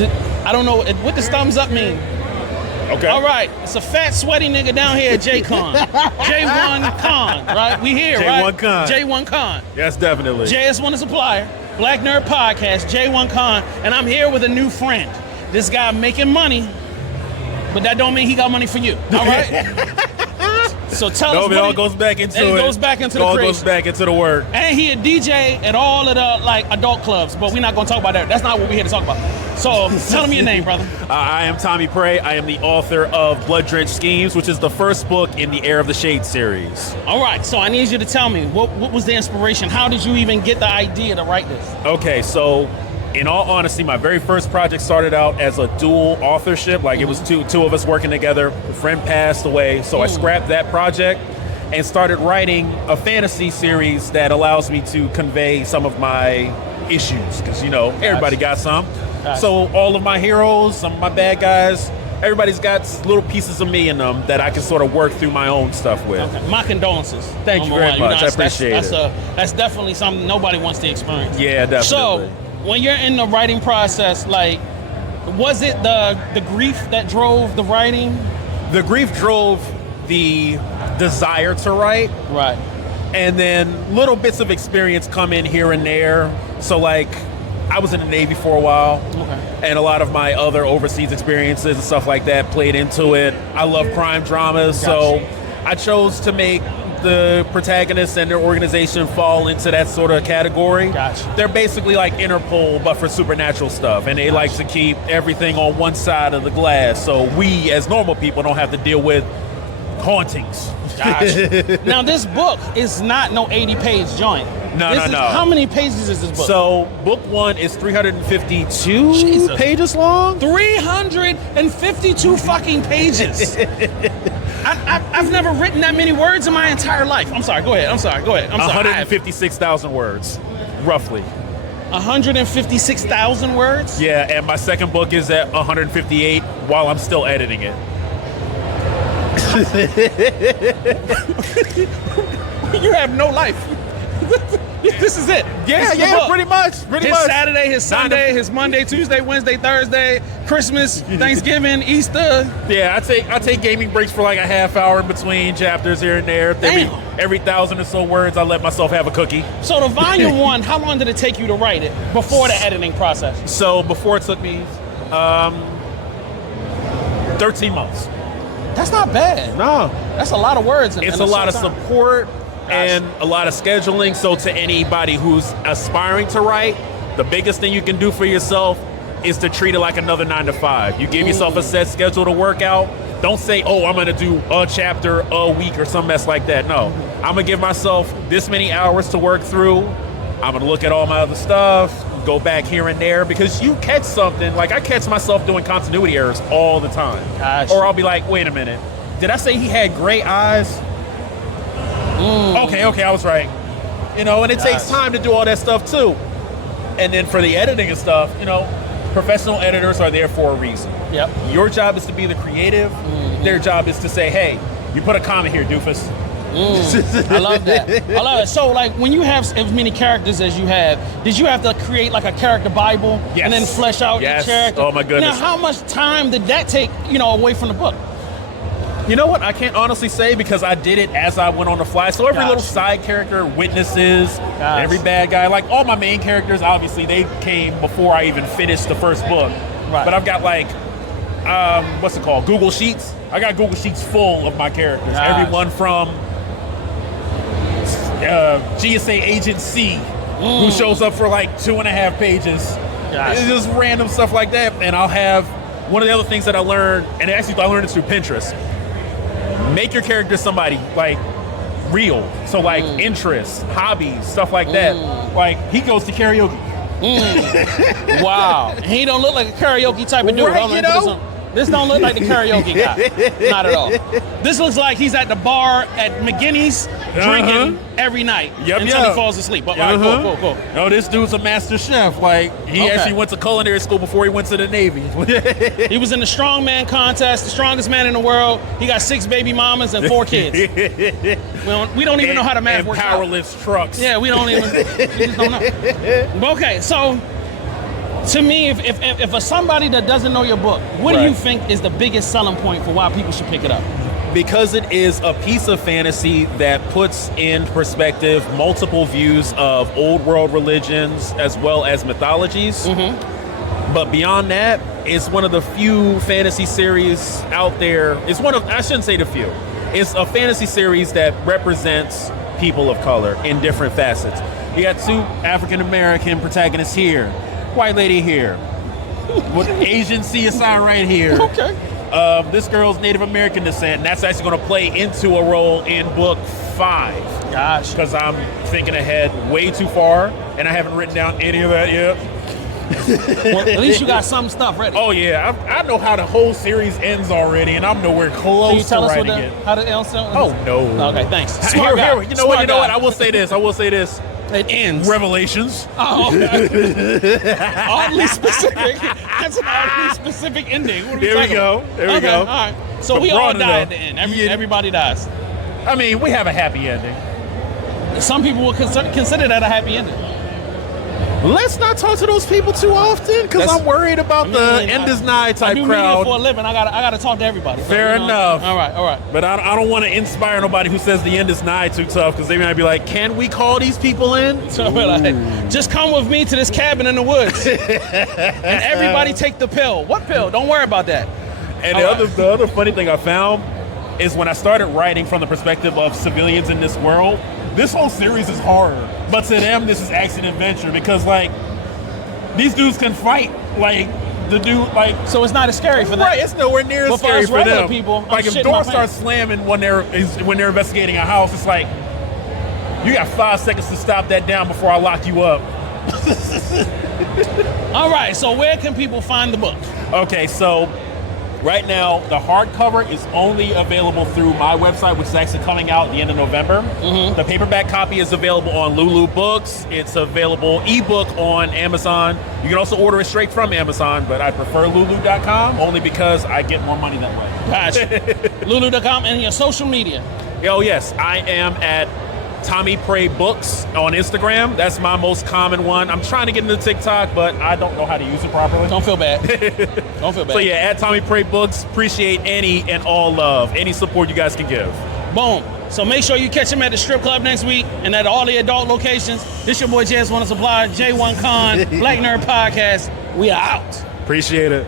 I don't know what does thumbs up mean. Okay. All right, it's a fat, sweaty nigga down here at J-Con. J1 Con, right? We here, right? J1 Con. J1 Con. Yes, definitely. JS1 is Supplier, Black Nerd Podcast, J1 Con, and I'm here with a new friend. This guy making money, but that don't mean he got money for you, all right? So tell us it all goes back into it. It goes back into it the all creation. goes back into the work. And he a DJ at all of the adult clubs, but we're not gonna talk about that. That's not what we're here to talk about. So tell him your name, brother. I am Tommy Prey. I am the author of Blood Drenched Schemes, which is the first book in the Heir of the Shade series. All right, so I need you to tell me, what was the inspiration? How did you even get the idea to write this? Okay, so in all honesty, my very first project started out as a dual authorship. Like it was two of us working together. A friend passed away, so I scrapped that project and started writing a fantasy series that allows me to convey some of my issues, because everybody got some. So all of my heroes, some of my bad guys, everybody's got little pieces of me in them that I can sort of work through my own stuff with. Okay. My condolences. Thank you very much. I appreciate it. That's definitely something nobody wants to experience. Yeah, definitely. So when you're in the writing process, was it the grief that drove the writing? The grief drove the desire to write. Right. And then little bits of experience come in here and there. So I was in the Navy for a while. Okay. And a lot of my other overseas experiences and stuff like that played into it. I love crime dramas, so I chose to make the protagonists and their organization fall into that sort of category. Gotcha. They're basically like Interpol, but for supernatural stuff, and they like to keep everything on one side of the glass, so we as normal people don't have to deal with hauntings. Gotcha. Now this book is not no 80-page joint. No. How many pages is this book? So book one is 352 pages long. 352 fucking pages. I've never written that many words in my entire life. I'm sorry, go ahead. 156,000 words, roughly. 156,000 words? Yeah, and my second book is at 158 while I'm still editing it. You have no life. This is it. Yeah, pretty much. His Saturday, his Sunday, his Monday, Tuesday, Wednesday, Thursday, Christmas, Thanksgiving, Easter. Yeah, I take gaming breaks for like a half hour in between chapters here and there. Every 1,000 or so words, I let myself have a cookie. So the volume one, how long did it take you to write it before the editing process? So before it took me 13 months. That's not bad. No. That's a lot of words. It's a lot of support and a lot of scheduling. So to anybody who's aspiring to write, the biggest thing you can do for yourself is to treat it like another 9 to 5. You give yourself a set schedule to work out. Don't say, I'm going to do a chapter a week or some mess like that. No, I'm going to give myself this many hours to work through. I'm going to look at all my other stuff, go back here and there, because you catch something. Like I catch myself doing continuity errors all the time. Gosh. Or I'll be like, wait a minute. Did I say he had gray eyes? Okay, I was right. And it takes time to do all that stuff too. And then for the editing and stuff, professional editors are there for a reason. Yep. Your job is to be the creative. Their job is to say, hey, you put a comment here, doofus. I love that. So when you have as many characters as you have, did you have to create like a character Bible and then flesh out your character? Oh my goodness. Now, how much time did that take, away from the book? You know what? I can't honestly say, because I did it as I went on the fly. So every little side character, witnesses, every bad guy, like all my main characters, obviously they came before I even finished the first book. Right. But I've got what's it called? Google Sheets. I got Google Sheets full of my characters. Everyone from GSA Agent C, who shows up for like 2.5 pages. It's just random stuff like that. And I'll have one of the other things that I learned, and actually I learned it through Pinterest. Make your character somebody real. So interests, hobbies, stuff like that. He goes to karaoke. Wow. He don't look like a karaoke type of dude. Right, This don't look like the karaoke guy. Not at all. This looks like he's at the bar at McGinney's drinking every night until he falls asleep. But, all right, cool. No, this dude's a master chef. He actually went to culinary school before he went to the Navy. He was in the strongman contest, the strongest man in the world. He got 6 baby mamas and 4 kids. We don't even know how the math works out. Powerless trucks. Yeah, we just don't know. Okay, so To me, if somebody that doesn't know your book, what do you think is the biggest selling point for why people should pick it up? Because it is a piece of fantasy that puts in perspective multiple views of old world religions as well as mythologies. But beyond that, it's one of the few fantasy series out there. It's one of, I shouldn't say the few. It's a fantasy series that represents people of color in different facets. You got 2 African American protagonists here, white lady here, with Asian CSI right here. Okay. This girl's Native American descent, and that's actually going to play into a role in book 5. Gosh. Because I'm thinking ahead way too far, and I haven't written down any of that yet. Well, at least you got some stuff ready. Oh yeah, I know how the whole series ends already, and I'm nowhere close Can you tell to us writing it. how the else? Oh no. Okay, thanks. Smart guy. You know what? I will say this. It ends. Revelations. Oh, okay. Oddly specific. That's an oddly specific ending. What are There we talking go. about? There we Okay, go. All right. So But we all broaden it die up. at the end. Yeah. Everybody dies. I mean, we have a happy ending. Some people will consider that a happy ending. Let's not talk to those people too often, because I'm worried about the end is nigh type I do crowd. media for a living. I gotta talk to everybody. Fair enough. All right. But I don't want to inspire nobody who says the end is nigh too tough, because they might be like, can we call these people in? So we're like, just come with me to this cabin in the woods, and everybody take the pill. What pill? Don't worry about that. And All the other funny thing I found is when I started writing from the perspective of civilians in this world, this whole series is horror. But to them, this is action adventure, because like these dudes can fight. Like the dude, like So it's not as scary for them. right, it's nowhere near as But for scary us for regular them. people, like I'm if shitting my doors start pants. slamming when they're investigating a house, it's like you got 5 seconds to stop that down before I lock you up. All right. So where can people find the book? Okay, so right now the hardcover is only available through my website, which is actually coming out at the end of November. The paperback copy is available on Lulu Books. It's available ebook on Amazon. You can also order it straight from Amazon, but I prefer Lulu.com only because I get more money that way. Gotcha. Lulu.com and your social media. Oh yes, I am at Tommy Prey Books on Instagram. That's my most common one. I'm trying to get into TikTok, but I don't know how to use it properly. Don't feel bad. Don't feel bad. So yeah, at Tommy Prey Books. Appreciate any and all love, any support you guys can give. Boom. So make sure you catch him at the strip club next week and at all the adult locations. This your boy Jazz Wanna Supply, J1 Con, Black Nerd Podcast. We are out. Appreciate it.